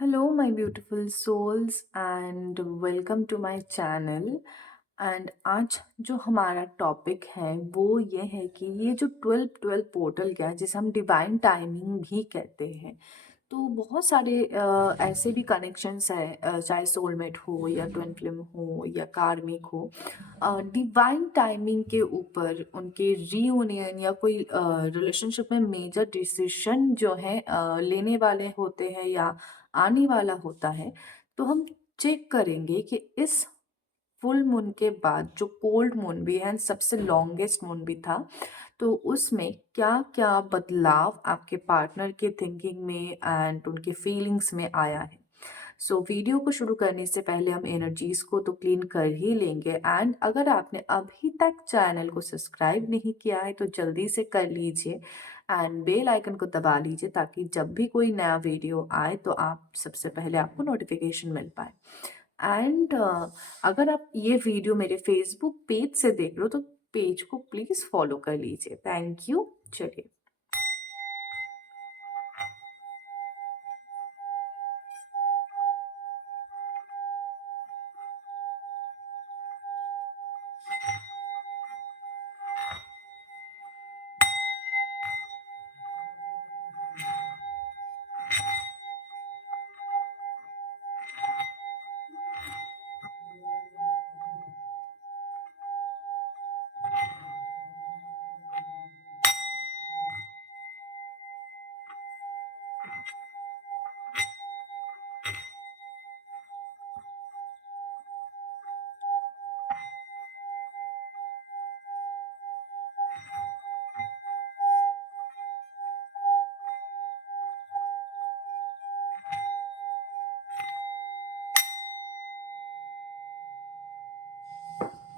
Hello, my beautiful souls, and welcome to my channel. And आज जो हमारा topic है वो ये है कि ये जो 12-12 पोर्टल क्या है जिसे हम डिवाइन टाइमिंग भी कहते हैं। तो बहुत सारे ऐसे भी कनेक्शंस है, चाहे सोलमेट हो या ट्विन फ्लेम हो या कार्मिक हो। डिवाइन टाइमिंग के ऊपर उनके रीयूनियन या कोई रिलेशनशिप में मेजर डिसीजन जो है लेने वाले होते हैं या आने वाला होता है। तो हम चेक करेंगे कि इस फुल मून के बाद जो कोल्ड मून भी है, सबसे लॉन्गेस्ट मून भी था, तो उसमें क्या-क्या बदलाव आपके पार्टनर के थिंकिंग में एंड उनके फीलिंग्स में आया है। सो वीडियो को शुरू करने से पहले हम एनर्जीज को तो क्लीन कर ही लेंगे, एंड अगर आपने अभी तक चैनल को सब्सक्राइब नहीं किया है तो जल्दी से कर लीजिए एंड बेल आइकन को दबा लीजिए ताकि जब भी कोई नया वीडियो आए तो आप सबसे पहले आपको नोटिफिकेशन मिल पाए। एंड अगर आप ये वीडियो मेरे फेसबुक पेज से देख रहे हो तो पेज को प्लीज़ फॉलो कर लीजिए। Thank you. चलिए।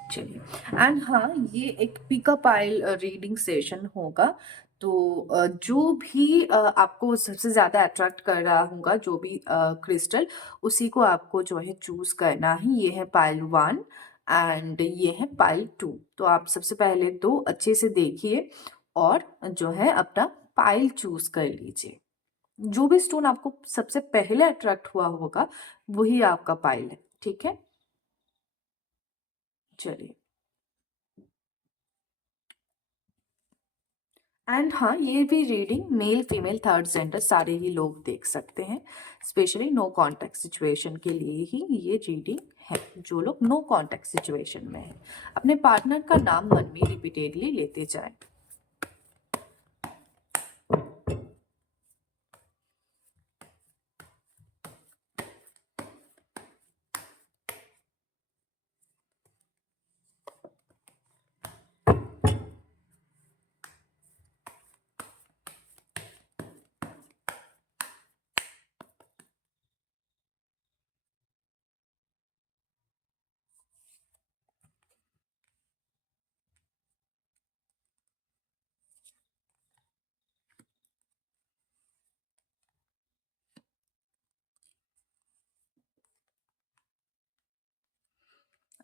चलिए। एंड हाँ, ये एक पिकअप आइल रीडिंग सेशन होगा। तो जो भी आपको सबसे ज़्यादा अट्रैक्ट कर रहा होगा, जो भी क्रिस्टल, उसी को आपको जो है चूज़ करना है। ये है पाइल 1 एंड ये है पाइल 2। तो आप सबसे पहले 2 अच्छे से देखिए और जो है अपना पाइल चूज़ कर लीजिए। जो भी स्टोन आपको सबसे पहले अट्रैक्ट हुआ होगा, वही आपका पाइल है, ठीक है? चलिए। एंड हाँ, ये भी reading male female third gender सारे ही लोग देख सकते हैं। स्पेशली नो कॉन्टैक्ट सिचुएशन के लिए ही ये रीडिंग है। जो लोग नो कॉन्टैक्ट सिचुएशन में हैं, अपने पार्टनर का नाम मन में रिपीटेडली लेते जाएं।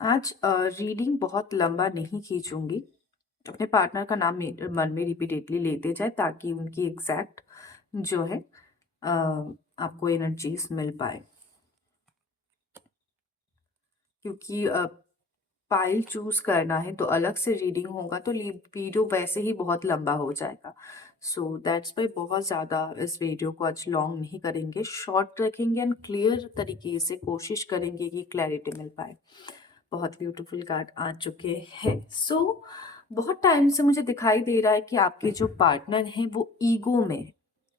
आज रीडिंग बहुत लंबा नहीं खींचूंगी। अपने पार्टनर का नाम मन में रिपीटेडली लेते जाए ताकि उनकी एग्जैक्ट जो है अ, आपको एनर्जीज मिल पाए। क्योंकि फाइल चूज करना है तो अलग से रीडिंग होगा तो वीडियो वैसे ही बहुत लंबा हो जाएगा। सो दैट्स वाई बहुत ज़्यादा इस वीडियो को आज लॉन्ग नहीं करेंगे, शॉर्ट रखेंगे एंड क्लियर तरीके से कोशिश करेंगे कि क्लैरिटी मिल पाए। बहुत ब्यूटीफुल कार्ड आ चुके हैं। सो बहुत टाइम से मुझे दिखाई दे रहा है कि आपके जो पार्टनर हैं वो ईगो में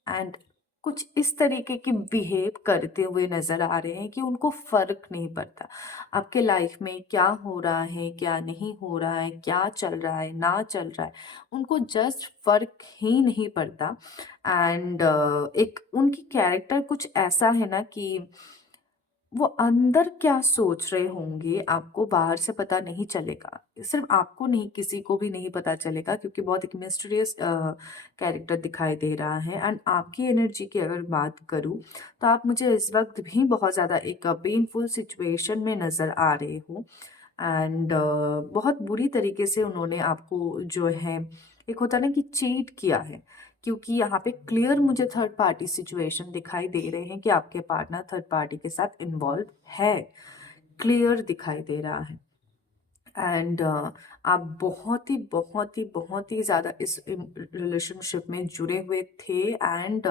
एंड कुछ इस तरीके के बिहेव करते हुए नज़र आ रहे हैं कि उनको फ़र्क नहीं पड़ता आपके लाइफ में क्या हो रहा है, क्या नहीं हो रहा है, क्या चल रहा है, ना चल रहा है। उनको जस्ट फ़र्क ही नहीं पड़ता। एंड एक उनकी कैरेक्टर कुछ ऐसा है ना कि वो अंदर क्या सोच रहे होंगे आपको बाहर से पता नहीं चलेगा। सिर्फ़ आपको नहीं, किसी को भी नहीं पता चलेगा क्योंकि बहुत एक मिस्टीरियस कैरेक्टर दिखाई दे रहा है। एंड आपकी एनर्जी की अगर बात करूँ, तो आप मुझे इस वक़्त भी बहुत ज़्यादा एक पेनफुल सिचुएशन में नज़र आ रहे हो। एंड बहुत बुरी तरीके से उन्होंने आपको जो है, एक होता है ना कि चीट किया है क्योंकि यहाँ पे क्लियर मुझे थर्ड पार्टी सिचुएशन दिखाई दे रहे हैं कि आपके पार्टनर थर्ड पार्टी के साथ इन्वॉल्व है, क्लियर दिखाई दे रहा है। एंड आप बहुत ही ज़्यादा इस रिलेशनशिप में जुड़े हुए थे। एंड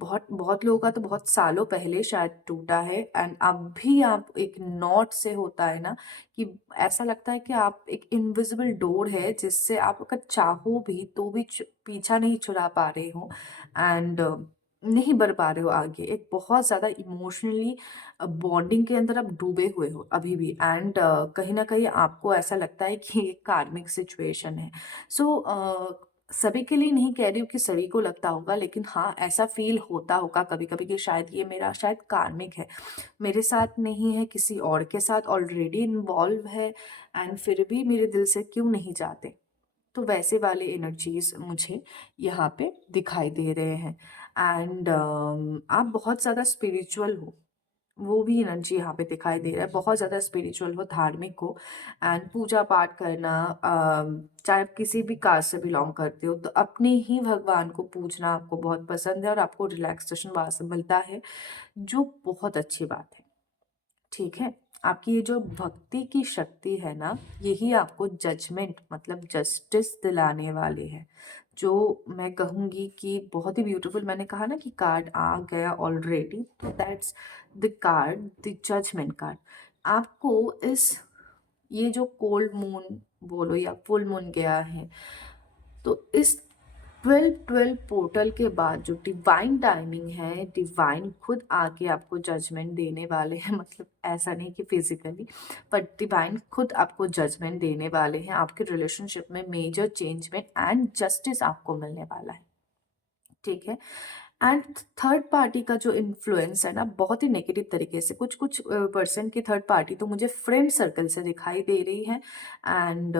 बहुत बहुत लोगों का तो बहुत सालों पहले शायद टूटा है। एंड अब भी आप एक नॉट से होता है ना कि ऐसा लगता है कि आप एक इनविजिबल डोर है जिससे आप अगर चाहो भी तो भी पीछा नहीं छुड़ा पा रहे हो। एंड नहीं बढ़ पा रहे हो आगे, एक बहुत ज़्यादा इमोशनली बॉन्डिंग के अंदर आप डूबे हुए हो अभी भी। एंड कहीं ना कहीं आपको ऐसा लगता है कि ये कार्मिक सिचुएशन है। सो सभी के लिए नहीं कह रही हूँ कि सभी को लगता होगा, लेकिन हाँ ऐसा फील होता होगा कभी कभी कि शायद ये मेरा शायद कार्मिक है, मेरे साथ नहीं है, किसी और के साथ ऑलरेडी इन्वॉल्व है। एंड फिर भी मेरे दिल से क्यों नहीं जाते। तो वैसे वाले एनर्जीज मुझे यहाँ पे दिखाई दे रहे हैं। एंड आप बहुत ज़्यादा स्पिरिचुअल हो, वो भी एनर्जी यहाँ पे दिखाई दे रहा है। बहुत ज़्यादा स्पिरिचुअल हो, धार्मिक हो। एंड पूजा पाठ करना, चाहे आप किसी भी कास्ट से बिलोंग करते हो तो अपने ही भगवान को पूजना आपको बहुत पसंद है और आपको रिलैक्सेशन वहाँ से मिलता है, जो बहुत अच्छी बात है। ठीक है, आपकी ये जो भक्ति की शक्ति है ना, यही आपको जजमेंट मतलब जस्टिस दिलाने वाले हैं। जो मैं कहूँगी कि बहुत ही ब्यूटीफुल, मैंने कहा ना कि कार्ड आ गया ऑलरेडी, तो that's the card, the judgment card. आपको इस ये जो कोल्ड मून बोलो या फुल मून गया है, तो इस 12-12 पोर्टल के बाद जो डिवाइन टाइमिंग है, डिवाइन खुद आके आपको जजमेंट देने वाले हैं। मतलब ऐसा नहीं कि फिजिकली, पर डिवाइन खुद आपको जजमेंट देने वाले हैं। आपके रिलेशनशिप में मेजर चेंजमेंट एंड जस्टिस आपको मिलने वाला है। ठीक है। एंड थर्ड पार्टी का जो इन्फ्लुएंस है ना, बहुत ही नेगेटिव तरीके से, कुछ कुछ पर्सन की थर्ड पार्टी तो मुझे फ्रेंड सर्कल से दिखाई दे रही है। एंड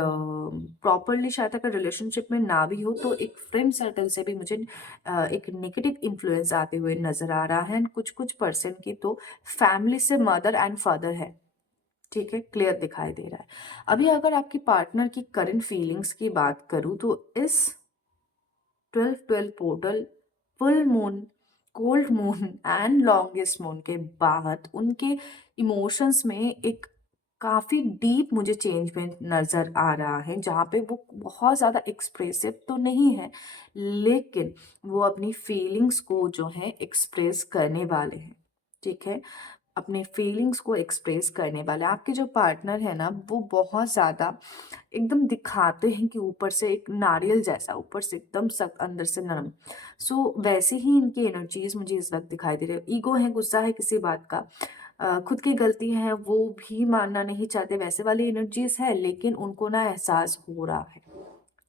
प्रॉपरली शायद अगर रिलेशनशिप में ना भी हो तो एक फ्रेंड सर्कल से भी मुझे एक नेगेटिव इन्फ्लुएंस आते हुए नजर आ रहा है। एंड कुछ कुछ पर्सन की तो फैमिली से मदर एंड फादर है। ठीक है, क्लियर दिखाई दे रहा है। अभी अगर आपकी पार्टनर की करंट फीलिंग्स की बात करूँ तो इस 12-12 portal, full moon, cold moon and longest moon के बाद उनके इमोशंस में एक काफ़ी डीप मुझे चेंजमेंट नज़र आ रहा है, जहाँ पे वो बहुत ज़्यादा एक्सप्रेसिव तो नहीं है, लेकिन वो अपनी फीलिंग्स को जो है एक्सप्रेस करने वाले हैं। ठीक है, अपने फीलिंग्स को एक्सप्रेस करने वाले आपके जो पार्टनर है ना, वो बहुत ज़्यादा एकदम दिखाते हैं कि ऊपर से एक नारियल जैसा, ऊपर से एकदम सख्त, अंदर से नरम। सो वैसे ही इनकी एनर्जीज मुझे इस वक्त दिखाई दे रही है। ईगो है, गुस्सा है किसी बात का, खुद की गलती है वो भी मानना नहीं चाहते, वैसे वाली एनर्जीज है, लेकिन उनको ना एहसास हो रहा है।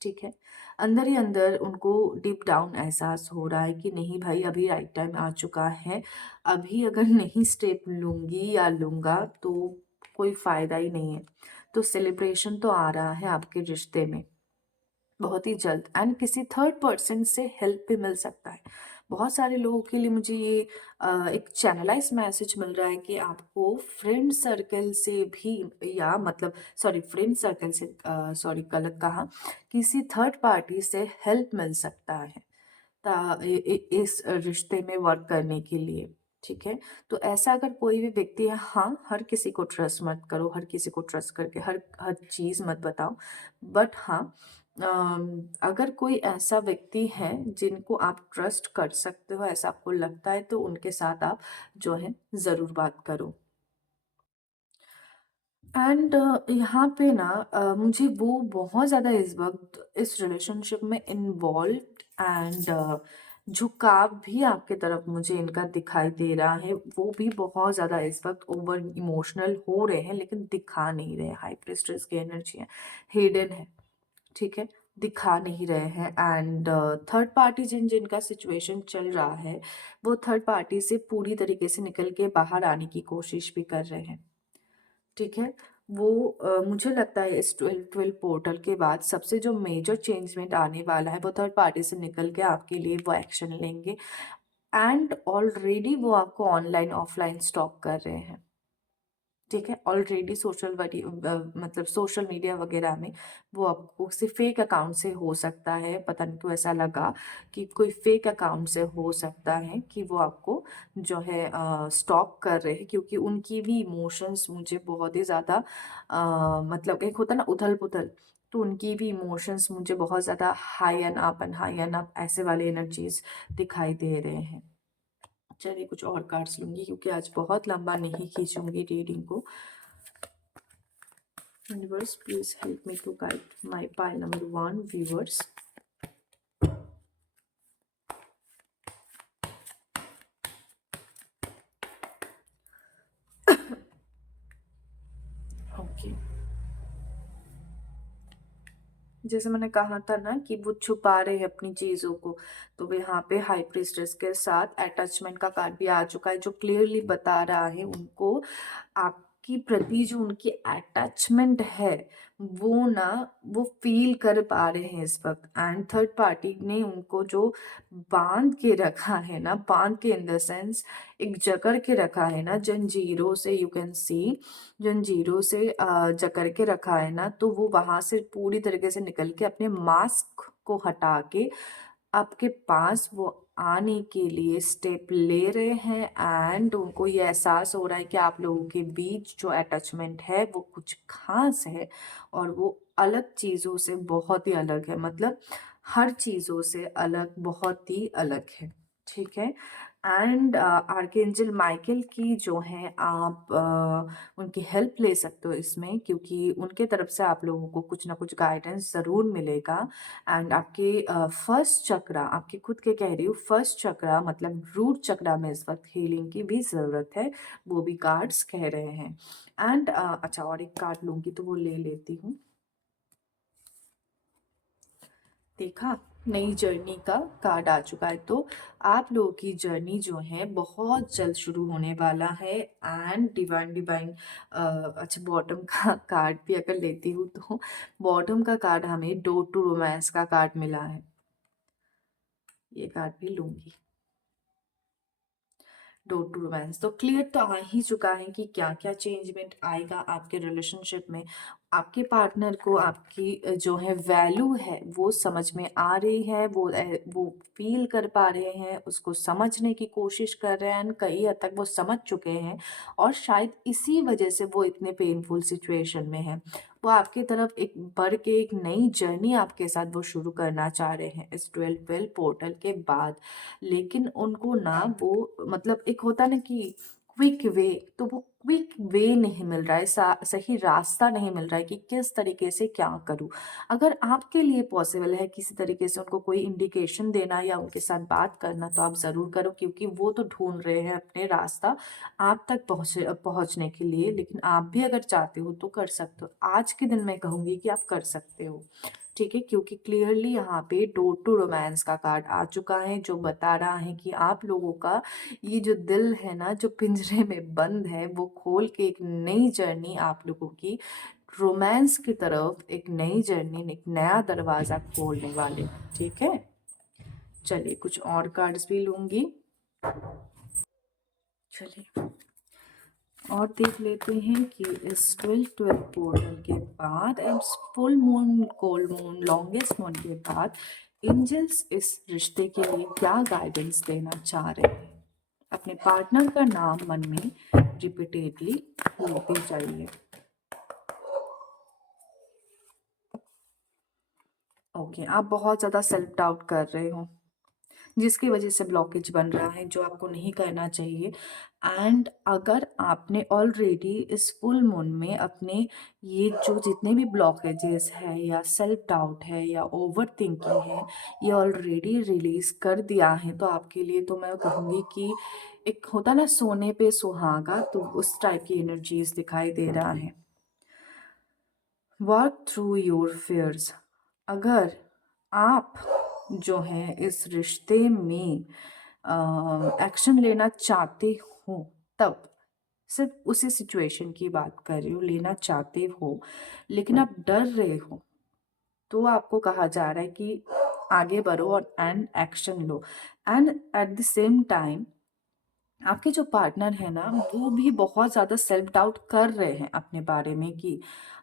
ठीक है, अंदर ही अंदर उनको डीप डाउन एहसास हो रहा है कि नहीं भाई, अभी राइट टाइम आ चुका है, अभी अगर नहीं स्टेप लूंगी या लूंगा तो कोई फायदा ही नहीं है। तो सेलिब्रेशन तो आ रहा है आपके रिश्ते में बहुत ही जल्द। एंड किसी थर्ड पर्सन से हेल्प भी मिल सकता है। बहुत सारे लोगों के लिए मुझे ये एक चैनलाइज मैसेज मिल रहा है कि आपको फ्रेंड सर्कल से भी, या मतलब सॉरी फ्रेंड सर्कल से, सॉरी गलत कहा, किसी थर्ड पार्टी से हेल्प मिल सकता है इस रिश्ते में वर्क करने के लिए। ठीक है, तो ऐसा अगर कोई भी व्यक्ति है, हाँ हर किसी को ट्रस्ट मत करो, हर किसी को ट्रस्ट करके हर हर चीज़ मत बताओ। बट हाँ, अगर कोई ऐसा व्यक्ति है जिनको आप ट्रस्ट कर सकते हो, ऐसा आपको लगता है, तो उनके साथ आप जो है ज़रूर बात करो। एंड यहाँ पे ना मुझे वो बहुत ज़्यादा इस वक्त इस रिलेशनशिप में इन्वॉल्व एंड झुकाव भी आपके तरफ मुझे इनका दिखाई दे रहा है। वो भी बहुत ज़्यादा इस वक्त ओवर इमोशनल हो रहे हैं, लेकिन दिखा नहीं रहे। हाई प्रेस्टेस की एनर्जी है, हिडन है। ठीक है, दिखा नहीं रहे हैं। एंड थर्ड पार्टी जिनका सिचुएशन चल रहा है, वो थर्ड पार्टी से पूरी तरीके से निकल के बाहर आने की कोशिश भी कर रहे हैं। ठीक है, वो मुझे लगता है इस 12-12 पोर्टल के बाद सबसे जो मेजर चेंजमेंट आने वाला है, वो थर्ड पार्टी से निकल के आपके लिए वो एक्शन लेंगे। एंड ऑलरेडी वो आपको ऑनलाइन ऑफलाइन स्टॉक कर रहे हैं। ठीक है। ऑलरेडी मतलब सोशल मीडिया वगैरह में वो आपको सिर्फ फेक अकाउंट से हो सकता है, पता नहीं क्यों ऐसा लगा कि कोई फेक अकाउंट से हो सकता है कि वो आपको जो है स्टॉक कर रहे हैं, क्योंकि उनकी भी इमोशंस मुझे बहुत ही ज़्यादा मतलब एक होता है ना उथल पुथल, तो उनकी भी इमोशंस मुझे बहुत ज़्यादा हाई एंड अप ऐसे वाले एनर्जीज दिखाई दे रहे हैं। चलिए कुछ और कार्ड्स लूंगी क्योंकि आज बहुत लंबा नहीं खींचूंगी रीडिंग को। Universe, please help me to guide my pile number 1 viewers. Okay, जैसे मैंने कहा था ना कि वो छुपा रहे हैं अपनी चीजों को, तो वो यहाँ पे हाई प्रीस्टेस के साथ अटैचमेंट का कार्ड भी आ चुका है, जो क्लियरली बता रहा है उनको आपकी प्रति जो उनकी अटैचमेंट है वो ना वो फील कर पा रहे हैं इस वक्त। एंड थर्ड पार्टी ने उनको जो बांध के रखा है ना, बांध के इन द सेंस एक जकड़ के रखा है ना, जंजीरों से, यू कैन सी जंजीरों से जकड़ के रखा है ना, तो वो वहां से पूरी तरीके से निकल के अपने मास्क को हटा के आपके पास वो आने के लिए स्टेप ले रहे हैं। एंड उनको ये एहसास हो रहा है कि आप लोगों के बीच जो अटैचमेंट है वो कुछ खास है, और वो अलग चीज़ों से बहुत ही अलग है, मतलब हर चीज़ों से अलग, बहुत ही अलग है। ठीक है। एंड आर्कएंजल माइकल की जो है आप उनकी हेल्प ले सकते हो इसमें, क्योंकि उनके तरफ से आप लोगों को कुछ ना कुछ गाइडेंस ज़रूर मिलेगा। एंड आपके फर्स्ट चक्रा, आपके खुद के कह रही हूँ फर्स्ट चक्रा मतलब रूट चक्रा में इस वक्त हीलिंग की भी ज़रूरत है, वो भी कार्ड्स कह रहे हैं। एंड अच्छा, और एक कार्ड लूँगी तो वो ले लेती हूँ। देखा, नई जर्नी का कार्ड आ चुका है, तो आप लोगों की जर्नी जो है बहुत जल्द शुरू होने वाला है। एंड डिवाइन डिवाइन अच्छा, बॉटम का कार्ड भी अगर लेती हूँ तो बॉटम का कार्ड हमें डोर टू रोमांस का कार्ड मिला है, ये कार्ड भी लूंगी। डोर टू रोमांस तो क्लियर तो आ ही चुका है कि क्या क्या चेंजमेंट आएगा आपके रिलेशनशिप में। आपके पार्टनर को आपकी जो है वैल्यू है वो समझ में आ रही है, वो फील कर पा रहे हैं, उसको समझने की कोशिश कर रहे हैं and कई हद तक वो समझ चुके हैं, और शायद इसी वजह से वो इतने पेनफुल सिचुएशन में है। वो आपकी तरफ एक बढ़ के एक नई जर्नी आपके साथ वो शुरू करना चाह रहे हैं इस 12 पोर्टल के बाद, लेकिन उनको ना वो मतलब एक होता ना कि क्विक वे, तो वो क्विक वे नहीं मिल रहा है, सही रास्ता नहीं मिल रहा है कि किस तरीके से क्या करूं। अगर आपके लिए पॉसिबल है किसी तरीके से उनको कोई इंडिकेशन देना या उनके साथ बात करना, तो आप ज़रूर करो, क्योंकि वो तो ढूंढ रहे हैं अपने रास्ता आप तक पहुंचने के लिए। लेकिन आप भी अगर चाहते हो तो कर सकते हो, आज के दिन मैं कहूँगी कि आप कर सकते हो। ठीक है, क्योंकि क्लियरली यहाँ पे डोर टू रोमांस का कार्ड आ चुका है, जो बता रहा है कि आप लोगों का ये जो दिल है ना, जो पिंजरे में बंद है, वो खोल के एक नई जर्नी आप लोगों की रोमांस की तरफ, एक नई जर्नी, एक नया दरवाजा खोलने वाले हैं। ठीक है, चलिए कुछ और कार्ड्स भी लूंगी। चलिए और देख लेते हैं कि इस 12 पोर्टल के बाद and full moon, cold moon, longest moon के बाद एंजल्स इस रिश्ते के लिए क्या गाइडेंस देना चाह रहे हैं। अपने पार्टनर का नाम मन में रिपीटेडली लेते जाइए। ओके, आप बहुत ज़्यादा सेल्फ डाउट कर रहे हो, जिसकी वजह से ब्लॉकेज बन रहा है, जो आपको नहीं करना चाहिए। एंड अगर आपने ऑलरेडी इस फुल मून में अपने ये जो जितने भी ब्लॉकेजेस है या सेल्फ डाउट है या ओवर थिंकिंग है, ये ऑलरेडी रिलीज कर दिया है, तो आपके लिए तो मैं कहूँगी कि एक होता ना सोने पे सुहागा, तो उस टाइप की एनर्जीज दिखाई दे रहा है। वर्क थ्रू योर फियर्स, अगर आप जो है इस रिश्ते में एक्शन लेना चाहते हो, तब सिर्फ उसी सिचुएशन की बात कर रही हूँ, लेना चाहते हो लेकिन आप डर रहे हो, तो आपको कहा जा रहा है कि आगे बढ़ो और and action low. And at the same time आपके जो पार्टनर है ना, वो भी बहुत ज़्यादा सेल्फ डाउट कर रहे हैं अपने बारे में कि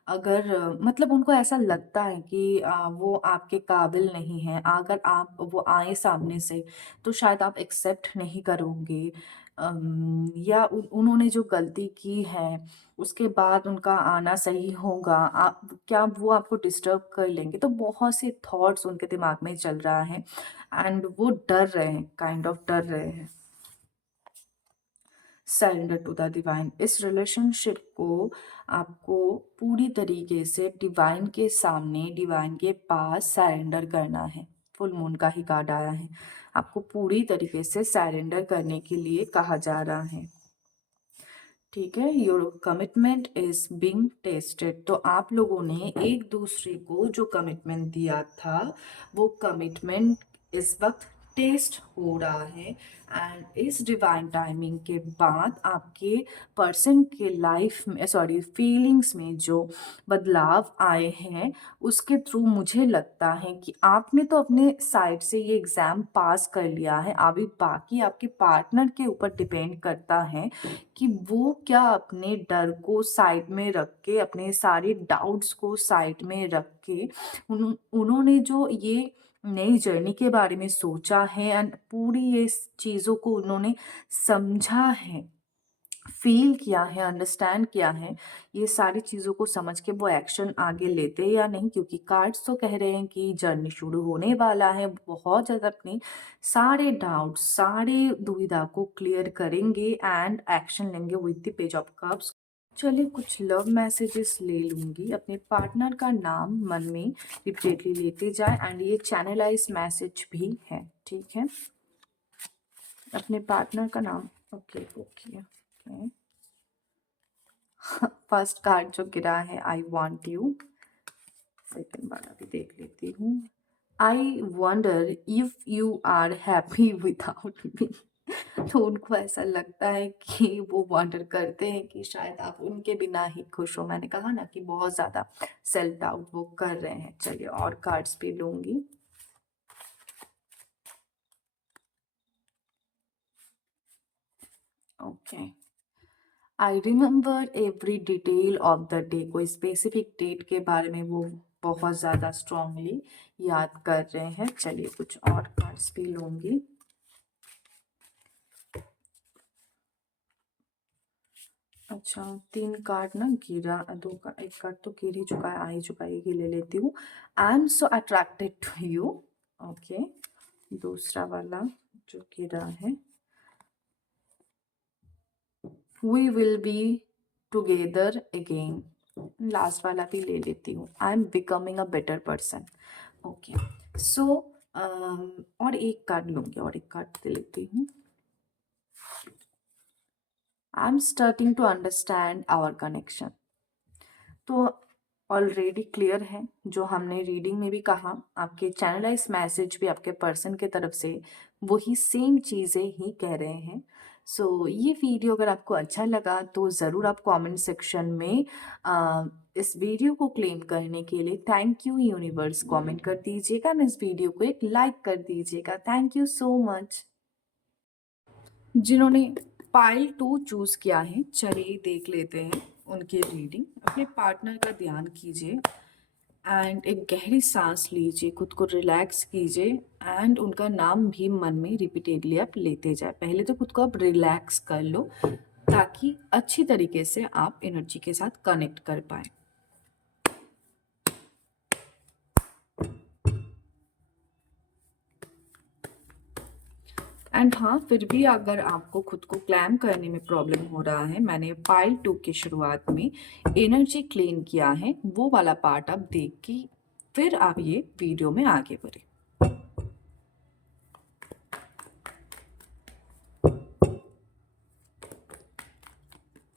अगर मतलब उनको ऐसा लगता है कि वो आपके काबिल नहीं हैं। अगर आप वो आए सामने से तो शायद आप एक्सेप्ट नहीं करोगे, या उन्होंने जो गलती की है उसके बाद उनका आना सही होगा, आप क्या वो आपको डिस्टर्ब कर लेंगे। तो बहुत से थॉट्स उनके दिमाग में चल रहा है एंड वो डर रहे हैं, काइंड ऑफ डर रहे हैं। सरेंडर टू द डिवाइन, इस रिलेशनशिप को आपको पूरी तरीके से डिवाइन के सामने, डिवाइन के पास सरेंडर करना है। फुल मून का ही कार्ड आया है, आपको पूरी तरीके से सरेंडर करने के लिए कहा जा रहा है। ठीक है, your commitment is being tested. तो आप लोगों ने एक दूसरे को जो कमिटमेंट दिया था, वो कमिटमेंट इस वक्त टेस्ट हो रहा है। एंड इस डिवाइन टाइमिंग के बाद आपके पर्सन के लाइफ में, सॉरी, फीलिंग्स में जो बदलाव आए हैं, उसके थ्रू मुझे लगता है कि आपने तो अपने साइड से ये एग्ज़ाम पास कर लिया है। अभी बाकी आपके पार्टनर के ऊपर डिपेंड करता है कि वो क्या अपने डर को साइड में रख के, अपने सारे डाउट्स को साइड में रख के, उन्होंने जो ये नई जर्नी के बारे में सोचा है एंड पूरी ये चीज़ों को उन्होंने समझा है, फ़ील किया है, अंडरस्टैंड किया है, ये सारी चीज़ों को समझ के वो एक्शन आगे लेते हैं या नहीं। क्योंकि कार्ड्स तो कह रहे हैं कि जर्नी शुरू होने वाला है, बहुत ज़्यादा अपने सारे डाउट्स, सारे दुविधा को क्लियर करेंगे एंड एक्शन लेंगे with the page of cups. चलिए कुछ लव मैसेजेस ले लूँगी। अपने पार्टनर का नाम मन में रिपीटेडली लेते जाएँ एंड ये चैनलाइज़ मैसेज भी है, ठीक है? अपने पार्टनर का नाम, okay, okay, okay. First card जो गिरा है, आई वॉन्ट यू। सेकेंड वाला भी देख लेती हूँ। I wonder if you are happy without me. तो उनको ऐसा लगता है कि वो वंडर करते हैं कि शायद आप उनके बिना ही खुश हो। मैंने कहा ना कि बहुत ज़्यादा सेल्फ डाउट वो कर रहे हैं। चलिए और कार्ड्स भी लूँगी। Okay, I remember every detail of the day. कोई स्पेसिफिक डेट के बारे में वो बहुत ज़्यादा स्ट्रांगली याद कर रहे हैं। चलिए कुछ और कार्ड्स भी लूँगी। अच्छा, 3 कार्ड ना गिरा, 2 का 1 कार्ड तो गिर ही चुका है, आ ही चुका है, ये ले लेती हूँ। I am so attracted to you. Okay, दूसरा वाला जो गिरा है, we will be together again. Last वाला भी ले लेती हूँ, I am becoming a better person. Okay, so और एक कार्ड लूँगी, और एक कार्ड दे लेती हूँ। I am starting to understand our connection. तो ऑलरेडी क्लियर है जो हमने रीडिंग में भी कहा, आपके चैनलाइज मैसेज भी आपके पर्सन के तरफ से वही सेम चीज़ें ही कह रहे हैं। सो ये वीडियो अगर आपको अच्छा लगा तो ज़रूर आप कमेंट सेक्शन में इस वीडियो को क्लेम करने के लिए थैंक यू यूनिवर्स कमेंट कर दीजिएगा ना, इस वीडियो को एक लाइक कर दीजिएगा। Thank you so much. जिन्होंने पाइल 2 चूज़ किया है, चलिए देख लेते हैं उनकी रीडिंग। अपने पार्टनर का ध्यान कीजिए एंड एक गहरी सांस लीजिए, खुद को रिलैक्स कीजिए एंड उनका नाम भी मन में रिपीटेडली आप लेते जाए। पहले तो खुद को आप रिलैक्स कर लो ताकि अच्छी तरीके से आप एनर्जी के साथ कनेक्ट कर पाए। एंड हाँ, फिर भी अगर आपको खुद को क्लैम करने में प्रॉब्लम हो रहा है, मैंने पाइल 2 की शुरुआत में एनर्जी क्लीन किया है, वो वाला पार्ट आप देख के फिर आप ये वीडियो में आगे बढ़े।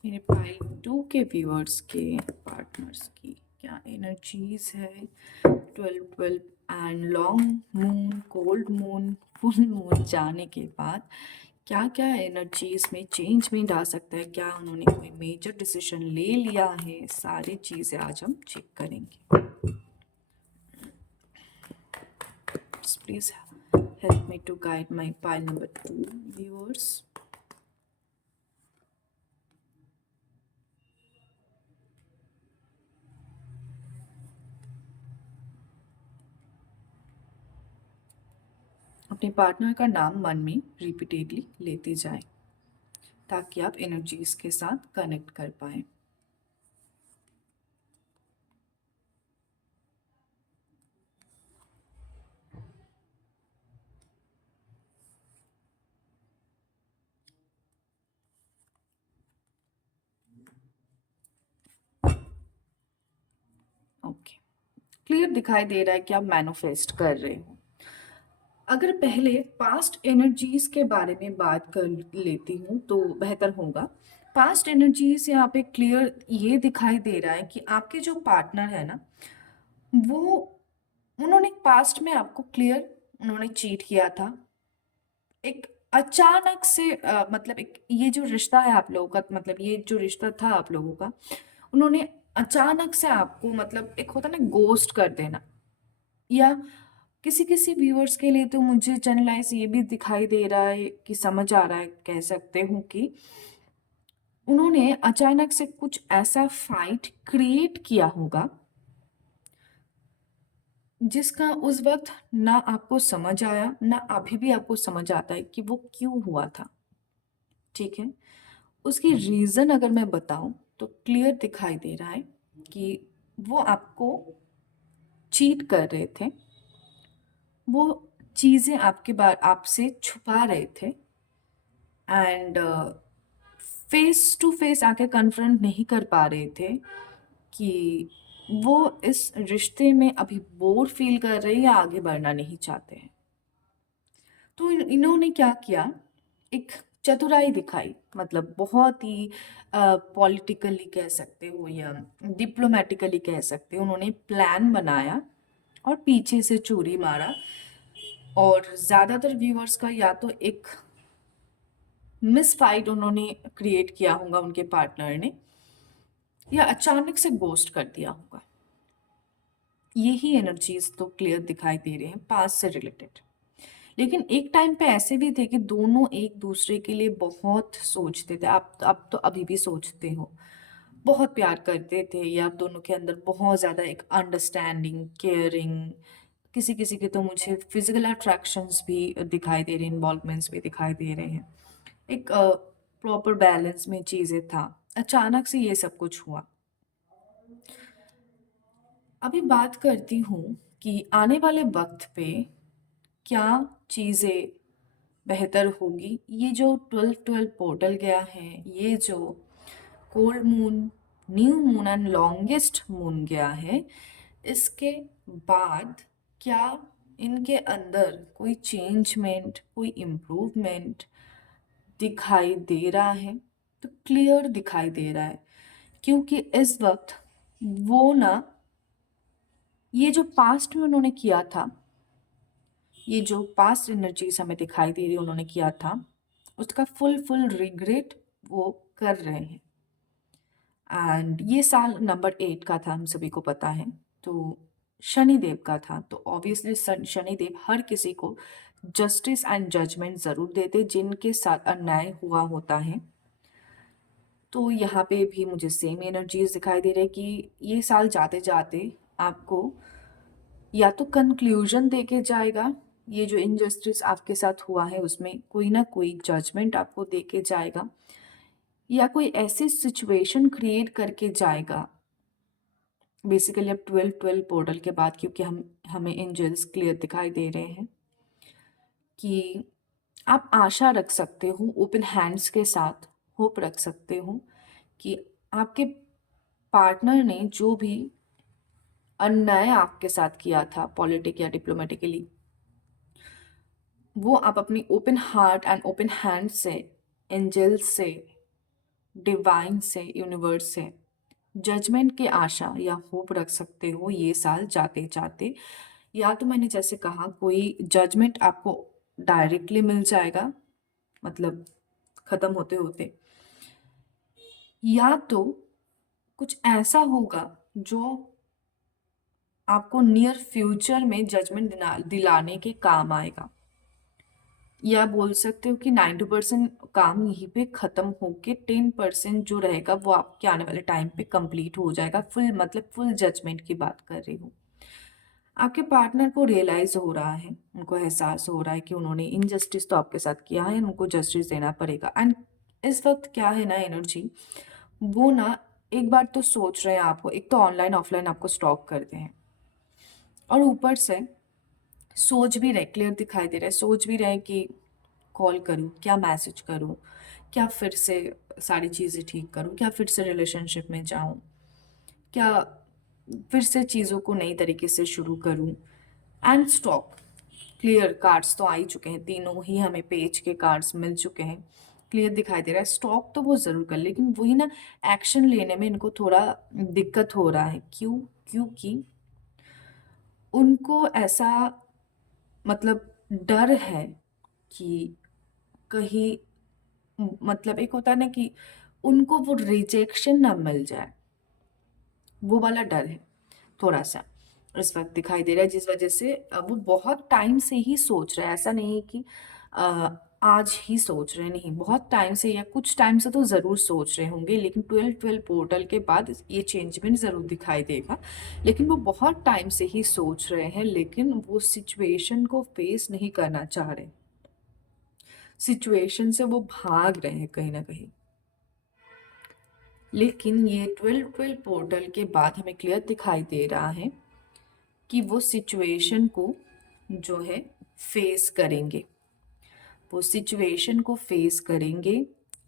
मेरे पाइल 2 के व्यूअर्स के पार्टनर्स की क्या एनर्जीज है। 12 and long moon, cold moon, full moon जाने के बाद क्या क्या एनर्जीज में चेंज में आ सकता है, क्या उन्होंने कोई मेजर डिसीजन ले लिया है, सारी चीज़ें आज हम चेक करेंगे। Please help me to guide my pile number 2 viewers. अपने पार्टनर का नाम मन में रिपीटेडली लेते जाएं ताकि आप एनर्जीज के साथ कनेक्ट कर पाएं। ओके, क्लियर दिखाई दे रहा है कि आप मैनिफेस्ट कर रहे हो। अगर पहले पास्ट एनर्जीज के बारे में बात कर लेती हूँ तो बेहतर होगा। पास्ट एनर्जीज यहाँ पे क्लियर ये दिखाई दे रहा है कि आपके जो पार्टनर है ना, वो उन्होंने पास्ट में आपको क्लियर उन्होंने चीट किया था। एक अचानक से मतलब एक ये जो रिश्ता है आप लोगों का, मतलब ये जो रिश्ता था आप लोगों का, उन्होंने अचानक से आपको, मतलब एक होता ना गोस्ट कर देना, या किसी किसी व्यूअर्स के लिए तो मुझे जनरलाइज ये भी दिखाई दे रहा है कि समझ आ रहा है, कह सकते हूँ कि उन्होंने अचानक से कुछ ऐसा फाइट क्रिएट किया होगा जिसका उस वक्त ना आपको समझ आया, ना अभी भी आपको समझ आता है कि वो क्यों हुआ था। ठीक है, उसकी रीज़न अगर मैं बताऊं तो क्लियर दिखाई दे रहा है कि वो आपको चीट कर रहे थे, वो चीज़ें आपके बारे आपसे छुपा रहे थे, एंड फेस टू फेस आके कन्फ्रंट नहीं कर पा रहे थे कि वो इस रिश्ते में अभी बोर फील कर रहे हैं या आगे बढ़ना नहीं चाहते हैं। तो इन्होंने क्या किया, एक चतुराई दिखाई, मतलब बहुत ही पॉलिटिकली कह सकते हो या डिप्लोमेटिकली कह सकते हो, उन्होंने प्लान बनाया और पीछे से चूरी मारा। और ज़्यादातर व्यूअर्स का या तो एक मिस फाइट उन्होंने क्रिएट किया होगा उनके पार्टनर ने, या अचानक से गोस्ट कर दिया होगा। यही एनर्जीज तो क्लियर दिखाई दे रहे हैं पास्ट से रिलेटेड। लेकिन एक टाइम पे ऐसे भी थे कि दोनों एक दूसरे के लिए बहुत सोचते थे। आप तो अभी भी सोचते हो, बहुत प्यार करते थे, या आप दोनों के अंदर बहुत ज़्यादा एक अंडरस्टैंडिंग, केयरिंग, किसी किसी के तो मुझे फिजिकल अट्रैक्शंस भी दिखाई दे रहे हैं, इन्वॉल्वमेंट्स भी दिखाई दे रहे हैं। एक प्रॉपर बैलेंस में चीज़ें था। अचानक से ये सब कुछ हुआ। अभी बात करती हूँ कि आने वाले वक्त पे क्या चीज़ें बेहतर होगी। ये जो 12-12 पोर्टल गया है, ये जो cold moon, new moon and longest moon गया है, इसके बाद क्या इनके अंदर कोई चेंजमेंट, कोई इम्प्रूवमेंट दिखाई दे रहा है? तो क्लियर दिखाई दे रहा है, क्योंकि इस वक्त वो ना, ये जो पास्ट में उन्होंने किया था, ये जो पास्ट एनर्जीज हमें दिखाई दे रही उन्होंने किया था, उसका फुल रिग्रेट वो कर रहे हैं। एंड ये साल नंबर 8 का था, हम सभी को पता है, तो शनिदेव का था। तो ऑब्वियसली शनिदेव हर किसी को जस्टिस एंड जजमेंट ज़रूर देते जिनके साथ अन्याय हुआ होता है। तो यहाँ पे भी मुझे सेम एनर्जीज दिखाई दे रही है कि ये साल जाते जाते आपको या तो कंक्लूजन देके जाएगा, ये जो इनजस्टिस आपके साथ हुआ है उसमें कोई ना कोई जजमेंट आपको देके जाएगा, या कोई ऐसी सिचुएशन क्रिएट करके जाएगा। बेसिकली अब 12-12 पोर्टल के बाद, क्योंकि हमें एंजल्स क्लियर दिखाई दे रहे हैं कि आप आशा रख सकते हो, ओपन हैंड्स के साथ होप रख सकते हो कि आपके पार्टनर ने जो भी अन्याय आपके साथ किया था पॉलिटिक या डिप्लोमेटिकली, वो आप अपनी open heart and open hand से, एंजल से, डिवाइन से, यूनिवर्स से जजमेंट की आशा या होप रख सकते हो ये साल जाते जाते। या तो मैंने जैसे कहा, कोई जजमेंट आपको डायरेक्टली मिल जाएगा, मतलब खत्म होते होते, या तो कुछ ऐसा होगा जो आपको नियर फ्यूचर में जजमेंट दिलाने के काम आएगा। या बोल सकते हो कि 90% काम यहीं पे ख़त्म होके 10% जो रहेगा वो आपके आने वाले टाइम पे कंप्लीट हो जाएगा। फुल मतलब फुल जजमेंट की बात कर रही हूँ। आपके पार्टनर को रियलाइज हो रहा है, उनको एहसास हो रहा है कि उन्होंने इनजस्टिस तो आपके साथ किया है, उनको जस्टिस देना पड़ेगा। एंड इस वक्त क्या है ना एनर्जी, वो ना एक बार तो सोच रहे हैं आपको, एक तो ऑनलाइन ऑफलाइन आपको स्टॉक करते हैं, और ऊपर से सोच भी रहे, क्लियर दिखाई दे रहा है, सोच भी रहे कि कॉल करूँ, क्या मैसेज करूँ, क्या फिर से सारी चीज़ें ठीक करूँ, क्या फिर से रिलेशनशिप में जाऊँ, क्या फिर से चीज़ों को नई तरीके से शुरू करूँ। एंड स्टॉप, क्लियर कार्ड्स तो आ ही चुके हैं, तीनों ही हमें पेज के कार्ड्स मिल चुके हैं, क्लियर दिखाई दे रहा है। स्टॉप तो वो ज़रूर कर, लेकिन वही ना, एक्शन लेने में इनको थोड़ा दिक्कत हो रहा है। क्यों? क्योंकि उनको ऐसा, मतलब डर है कि कहीं, मतलब एक होता है ना कि उनको वो रिजेक्शन ना मिल जाए, वो वाला डर है थोड़ा सा इस वक्त दिखाई दे रहा है, जिस वजह से वो बहुत टाइम से ही सोच रहा है। ऐसा नहीं है कि आज ही सोच रहे हैं, नहीं, बहुत टाइम से या कुछ टाइम से तो ज़रूर सोच रहे होंगे, लेकिन 12-12 पोर्टल के बाद ये चेंजमेंट ज़रूर दिखाई देगा। लेकिन वो बहुत टाइम से ही सोच रहे हैं, लेकिन वो सिचुएशन को फेस नहीं करना चाह रहे, सिचुएशन से वो भाग रहे हैं कहीं ना कहीं। लेकिन ये 12-12 पोर्टल के बाद हमें क्लियर दिखाई दे रहा है कि वो सिचुएशन को जो है फेस करेंगे, वो सिचुएशन को फेस करेंगे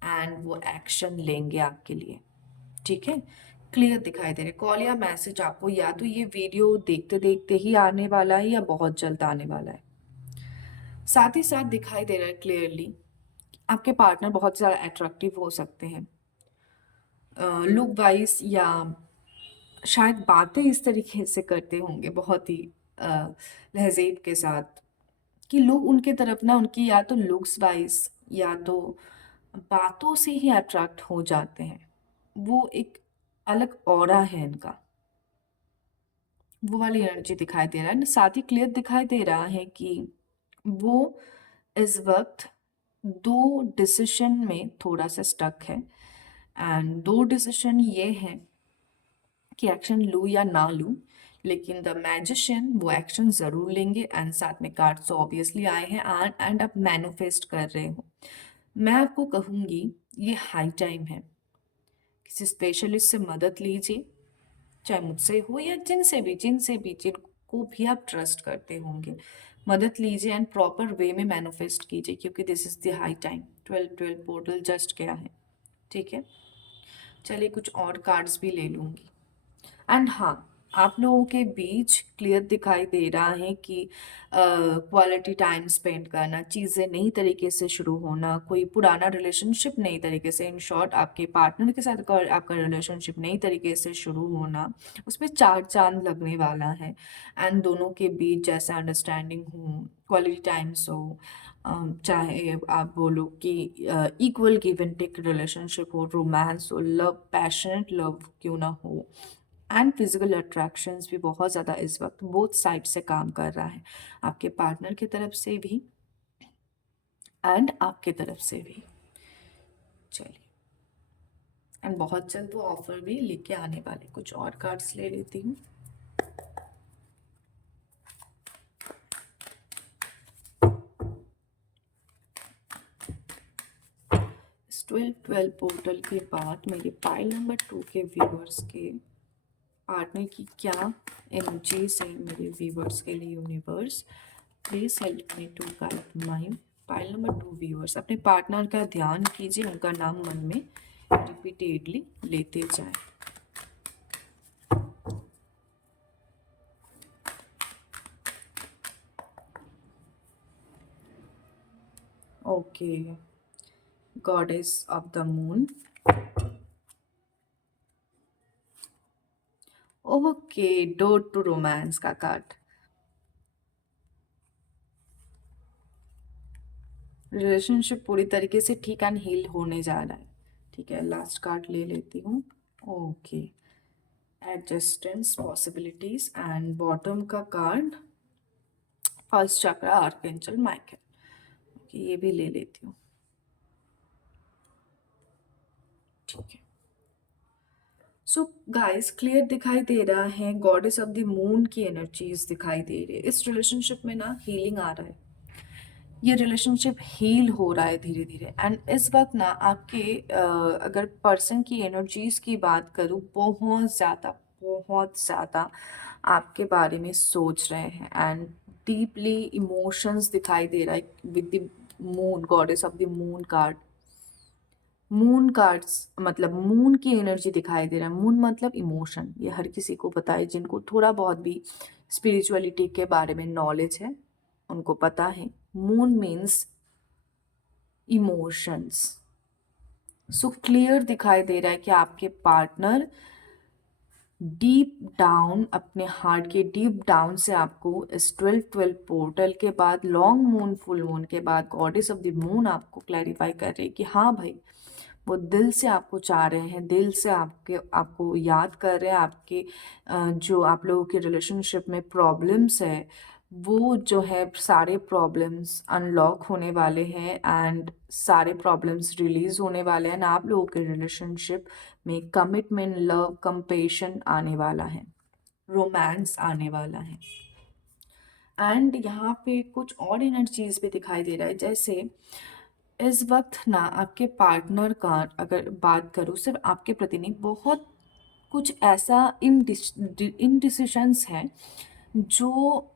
एंड वो एक्शन लेंगे आपके लिए। ठीक है, क्लियर दिखाई दे रहा है। कॉल या मैसेज आपको या तो ये वीडियो देखते देखते ही आने वाला है या बहुत जल्द आने वाला है। साथ ही साथ दिखाई दे रहा है क्लियरली, आपके पार्टनर बहुत ज़्यादा अट्रैक्टिव हो सकते हैं लुक वाइज, या शायद बातें इस तरीके से करते होंगे बहुत ही लहजेब के साथ कि लोग उनके तरफ ना, उनकी या तो लुक्स वाइज या तो बातों से ही अट्रैक्ट हो जाते हैं। वो एक अलग ऑरा है इनका, वो वाली एनर्जी दिखाई दे रहा है। साथ ही क्लियर दिखाई दे रहा है कि वो इस वक्त दो डिसीजन में थोड़ा सा स्टक है। एंड दो डिसीजन ये है कि एक्शन लूँ या ना लूँ, लेकिन द मैजिशियन वो एक्शन ज़रूर लेंगे। एंड साथ में कार्ड्स तो ऑब्वियसली आए हैं, एंड आप मैनिफेस्ट कर रहे हो। मैं आपको कहूँगी ये हाई टाइम है, किसी स्पेशलिस्ट से मदद लीजिए, चाहे मुझसे हो या जिनसे भी जिनको भी आप ट्रस्ट करते होंगे, मदद लीजिए एंड प्रॉपर वे में मैनिफेस्ट कीजिए, क्योंकि this is the high time. 12-12 portal just गया है। ठीक है, चलिए कुछ और कार्ड्स भी ले लूँगी। एंड हाँ, आप लोगों के बीच क्लियर दिखाई दे रहा है कि क्वालिटी टाइम स्पेंड करना, चीज़ें नई तरीके से शुरू होना, कोई पुराना रिलेशनशिप नई तरीके से, इन शॉर्ट आपके पार्टनर के साथ आपका रिलेशनशिप नई तरीके से शुरू होना, उसमें चार चांद लगने वाला है। एंड दोनों के बीच जैसा अंडरस्टैंडिंग हो, क्वालिटी टाइम्स हो, चाहे आप बोलो कि equal give and take relationship हो, रोमांस हो, लव, पैशनेट लव क्यों ना हो, एंड फिजिकल अट्रैक्शंस भी बहुत ज़्यादा इस वक्त बोथ साइड से काम कर रहा है, आपके पार्टनर की तरफ से भी एंड आपके तरफ से भी। चलिए, एंड बहुत जल्द वो ऑफर भी लेके आने वाले। कुछ और कार्ड्स ले लेती हूँ। इस 12-12 पोर्टल के बाद मेरे पाइल नंबर 2 के व्यूअर्स के पार्टनर की क्या एनर्जीज है मेरे व्यूअर्स के लिए। Universe please help me to guide my pile number 2 viewers. अपने पार्टनर का ध्यान कीजिए, उनका नाम मन में रिपीटेडली लेते जाएं। Okay, goddess of the moon. Okay, door to romance का कार्ड। रिलेशनशिप पूरी तरीके से ठीक एंड हील होने जा रहा है। ठीक है, लास्ट कार्ड ले लेती हूँ। Okay, adjustments possibilities. And bottom का card first chakra archangel Michael. Okay, ये भी ले लेती हूँ। ठीक है, सो गाइस, क्लियर दिखाई दे रहा है, गॉडेस ऑफ द मून की एनर्जीज दिखाई दे रही है। इस रिलेशनशिप में ना हीलिंग आ रहा है, ये रिलेशनशिप हील हो रहा है धीरे धीरे। एंड इस वक्त ना आपके अगर पर्सन की एनर्जीज की बात करूँ, बहुत ज़्यादा आपके बारे में सोच रहे हैं। एंड डीपली इमोशंस दिखाई दे रहा है with the moon, goddess of the moon card. Moon cards मतलब मून की एनर्जी दिखाई दे रहा है। मून मतलब इमोशन, ये हर किसी को पता है, जिनको थोड़ा बहुत भी स्पिरिचुअलिटी के बारे में नॉलेज है उनको पता है। Moon means emotions. So clear दिखाई दे रहा है कि आपके पार्टनर डीप डाउन, अपने हार्ट के डीप डाउन से आपको इस 12-12 पोर्टल के बाद, लॉन्ग मून, फुल मून के बाद गॉडेस ऑफ द मून आपको क्लैरिफाई कर रही है कि हाँ भाई, वो दिल से आपको चाह रहे हैं, दिल से आपको याद कर रहे हैं। आपके जो आप लोगों के रिलेशनशिप में प्रॉब्लम्स है, वो जो है सारे प्रॉब्लम्स अनलॉक होने वाले हैं एंड सारे प्रॉब्लम्स रिलीज होने वाले हैं। आप लोगों के रिलेशनशिप में कमिटमेंट, लव, कंपेशन आने वाला है, रोमांस आने वाला है। एंड यहाँ पे कुछ और एनर्जीज भी दिखाई दे रहा है, जैसे इस वक्त ना आपके पार्टनर का अगर बात करूँ, सिर्फ आपके प्रति नहीं, बहुत कुछ ऐसा इनडिसिशंस है जो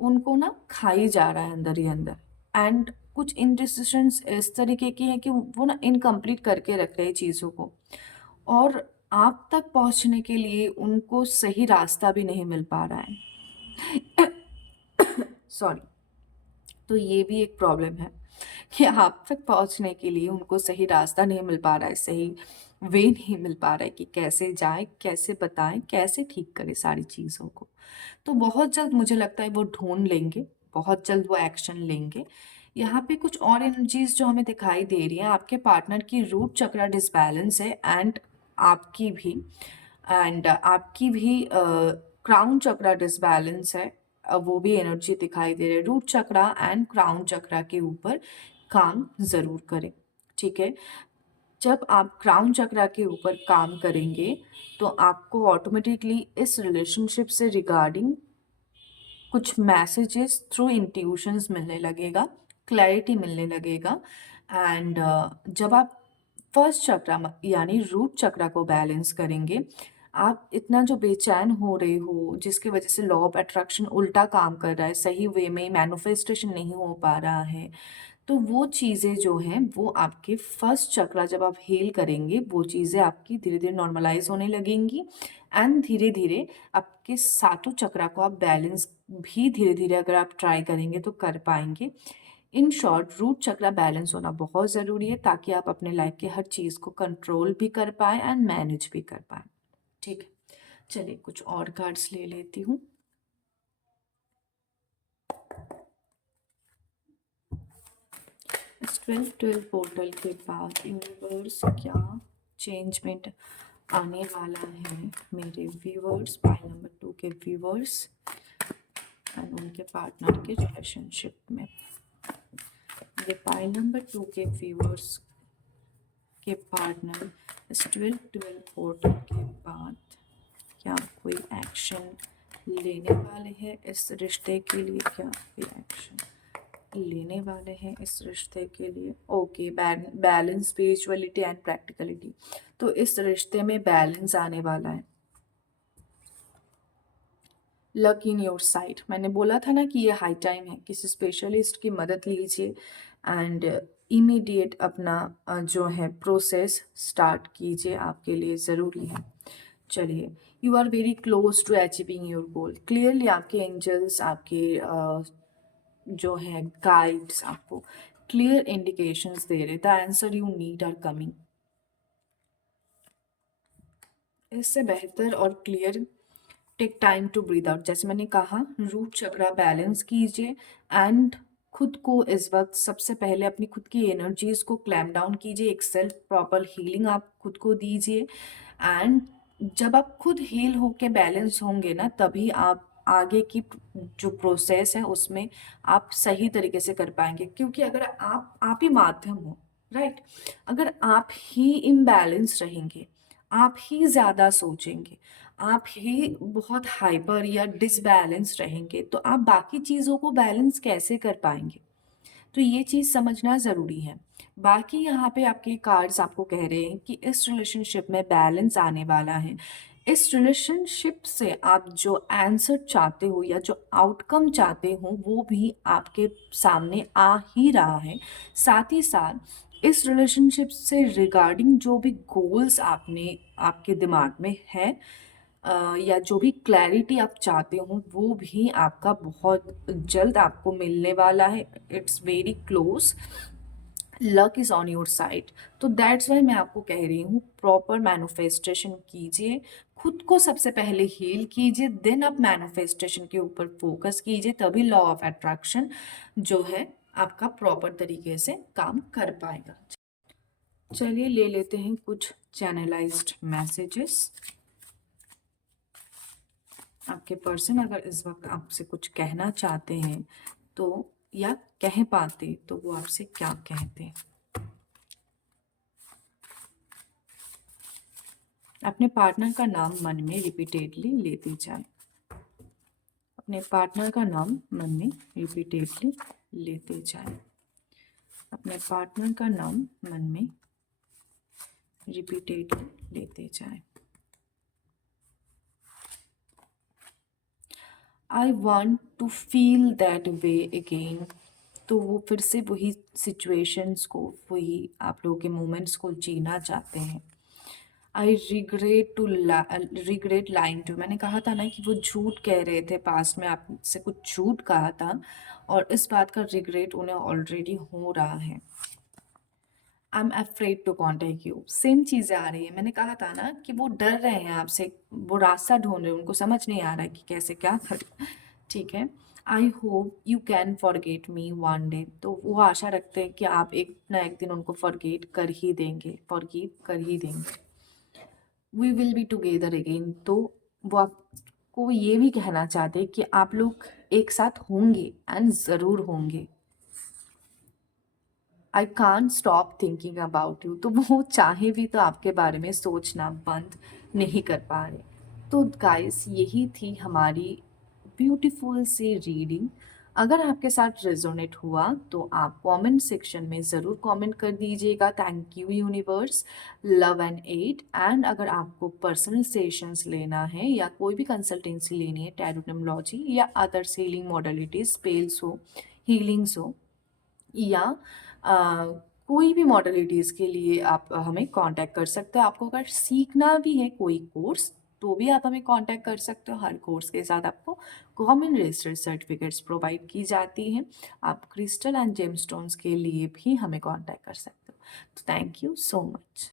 उनको ना खाई जा रहा है अंदर ही अंदर। एंड कुछ इनडिसिशंस इस तरीके की हैं कि वो ना इनकम्प्लीट करके रख रहे हैं चीज़ों को, और आप तक पहुंचने के लिए उनको सही रास्ता भी नहीं मिल पा रहा है। सॉरी। तो ये भी एक प्रॉब्लम है कि आप तक पहुंचने के लिए उनको सही रास्ता नहीं मिल पा रहा है, सही वे नहीं मिल पा रहा है कि कैसे जाए, कैसे बताएं, कैसे ठीक करें सारी चीज़ों को। तो बहुत जल्द मुझे लगता है वो ढूंढ लेंगे, बहुत जल्द वो एक्शन लेंगे। यहाँ पे कुछ और एनर्जीज जो हमें दिखाई दे रही है, आपके पार्टनर की रूट चक्रा डिसबैलेंस है एंड आपकी भी क्राउन चक्रा डिसबैलेंस है। वो भी एनर्जी दिखाई दे रही है। रूट चक्रा एंड क्राउन चक्रा के ऊपर काम जरूर करें, ठीक है। जब आप क्राउन चक्रा के ऊपर काम करेंगे तो आपको ऑटोमेटिकली इस रिलेशनशिप से रिगार्डिंग कुछ मैसेजेस थ्रू इंट्यूशंस मिलने लगेगा, क्लैरिटी मिलने लगेगा। एंड जब आप फर्स्ट चक्रा यानी रूट चक्रा को बैलेंस करेंगे, आप इतना जो बेचैन हो रहे हो, जिसकी वजह से लॉ ऑफ अट्रैक्शन उल्टा काम कर रहा है, सही वे में मैनिफेस्टेशन नहीं हो पा रहा है, तो वो चीज़ें जो हैं वो आपके फर्स्ट चक्रा जब आप हील करेंगे, वो चीज़ें आपकी धीरे धीरे नॉर्मलाइज होने लगेंगी। एंड धीरे धीरे आपके सातों चक्रा को आप बैलेंस भी धीरे धीरे अगर आप ट्राई करेंगे तो कर पाएंगे। In short, root chakra balance होना बहुत ज़रूरी है ताकि आप अपने लाइफ के हर चीज़ को कंट्रोल भी कर पाए एंड मैनेज भी कर पाए, ठीक है। चलिए कुछ और कार्ड्स ले लेती हूँ। इस 12-12 पोर्टल के बाद यूनिवर्स क्या चेंजमेंट आने वाला है मेरे व्यूवर्स, पाइल नंबर 2 के व्यूवर्स एंड उनके पार्टनर के रिलेशनशिप में। ये पाइल नंबर 2 के व्यूवर्स के पार्टनर इस 12-12 पोर्टल के बाद क्या कोई एक्शन लेने वाले हैं इस रिश्ते के लिए? क्या कोई एक्शन लेने वाले हैं इस रिश्ते के लिए? Okay, balance, spirituality and practicality. तो इस रिश्ते में बैलेंस आने वाला है। लक इन योर साइड, मैंने बोला था ना कि ये हाई टाइम है, किसी स्पेशलिस्ट की मदद लीजिए एंड इमीडिएट अपना जो है प्रोसेस स्टार्ट कीजिए, आपके लिए ज़रूरी है। चलिए, you are very close to achieving your goal. Clearly आपके एंजल्स, आपके जो है गाइड्स आपको क्लियर इंडिकेशंस दे रहे, the answer you need are coming. इससे बेहतर और clear, take time to breathe out. जैसे मैंने कहा, रूट चक्रा बैलेंस कीजिए एंड खुद को इस वक्त सबसे पहले अपनी खुद की एनर्जीज को क्लैम डाउन कीजिए, एक सेल्फ प्रॉपर हीलिंग आप खुद को दीजिए। एंड जब आप खुद हील होके बैलेंस होंगे ना, तभी आप आगे की जो प्रोसेस है उसमें आप सही तरीके से कर पाएंगे। क्योंकि अगर आप ही माध्यम हो, राइट, अगर आप ही इम्बैलेंस रहेंगे, आप ही ज़्यादा सोचेंगे, आप ही बहुत हाइपर या डिसबैलेंस रहेंगे, तो आप बाकी चीज़ों को बैलेंस कैसे कर पाएँगे? तो ये चीज़ समझना ज़रूरी है। बाकी यहाँ पे आपके कार्ड्स आपको कह रहे हैं कि इस रिलेशनशिप में बैलेंस आने वाला है। इस रिलेशनशिप से आप जो आंसर चाहते हो या जो आउटकम चाहते हो, वो भी आपके सामने आ ही रहा है। साथ ही साथ इस रिलेशनशिप से रिगार्डिंग जो भी गोल्स आपके दिमाग में है, या जो भी क्लैरिटी आप चाहते हो, वो भी आपका बहुत जल्द आपको मिलने वाला है। It's very close, luck is on your side. तो दैट्स वाई मैं आपको कह रही हूँ, प्रॉपर मैनिफेस्टेशन कीजिए, खुद को सबसे पहले हील कीजिए, देन आप मैनिफेस्टेशन के ऊपर फोकस कीजिए, तभी लॉ ऑफ अट्रैक्शन जो है आपका प्रॉपर तरीके से काम कर पाएगा। चलिए ले लेते हैं कुछ चैनलाइज्ड मैसेजेस। आपके पर्सन अगर इस वक्त आपसे कुछ कहना चाहते हैं तो, या कह पाते, तो वो आपसे क्या कहते हैं? अपने पार्टनर का नाम मन में रिपीटेडली लेते जाएं। अपने पार्टनर का नाम मन में रिपीटेडली लेते जाएं। अपने पार्टनर का नाम मन में रिपीटेडली लेते जाएं। I want to feel that way again. तो वो फिर से वही सिचुएशंस को, वही आप लोगों के मोमेंट्स को जीना चाहते हैं। I regret lying to. मैंने कहा था ना कि वो झूठ कह रहे थे, पास्ट में आपसे कुछ झूठ कहा था, और इस बात का रिग्रेट उन्हें ऑलरेडी हो रहा है। I am afraid to contact you. Same चीज़ें आ रही है। मैंने कहा था ना कि वो डर रहे हैं आपसे, वो रास्ता ढूंढ रहे हैं, उनको समझ नहीं आ रहा है कि कैसे क्या करें। ठीक है। I hope you can forget me one day. तो वो आशा रखते हैं कि आप एक ना एक दिन उनको फॉरगेट कर ही देंगे, फॉरगिव कर ही देंगे। We will be together again. तो वो आपको ये भी कहना चाहते हैं कि आप लोग एक साथ होंगे, एंड ज़रूर होंगे। I can't stop thinking about you. तो वो चाहे भी तो आपके बारे में सोचना बंद नहीं कर पा रहे। तो गाइस, यही थी हमारी ब्यूटीफुल सी रीडिंग। अगर आपके साथ रेजोनेट हुआ तो आप कमेंट सेक्शन में ज़रूर कमेंट कर दीजिएगा। Thank you universe, love and aid. And अगर आपको पर्सनल सेशंस लेना है या कोई भी कंसल्टेंसी लेनी है, टैरो न्यूमरोलॉजी या अदर हीलिंग मॉडलिटीज, स्पेल्स हो, हीलिंग्स हो, या अ, कोई भी मॉडलिटीज़ के लिए आप हमें कांटेक्ट कर सकते हो। आपको अगर सीखना भी है कोई कोर्स, तो भी आप हमें कांटेक्ट कर सकते हो। हर कोर्स के साथ आपको गवर्नमेंट रजिस्टर्ड सर्टिफिकेट्स प्रोवाइड की जाती हैं। आप क्रिस्टल एंड जेमस्टोन्स के लिए भी हमें कांटेक्ट कर सकते हो। तो थैंक यू सो मच।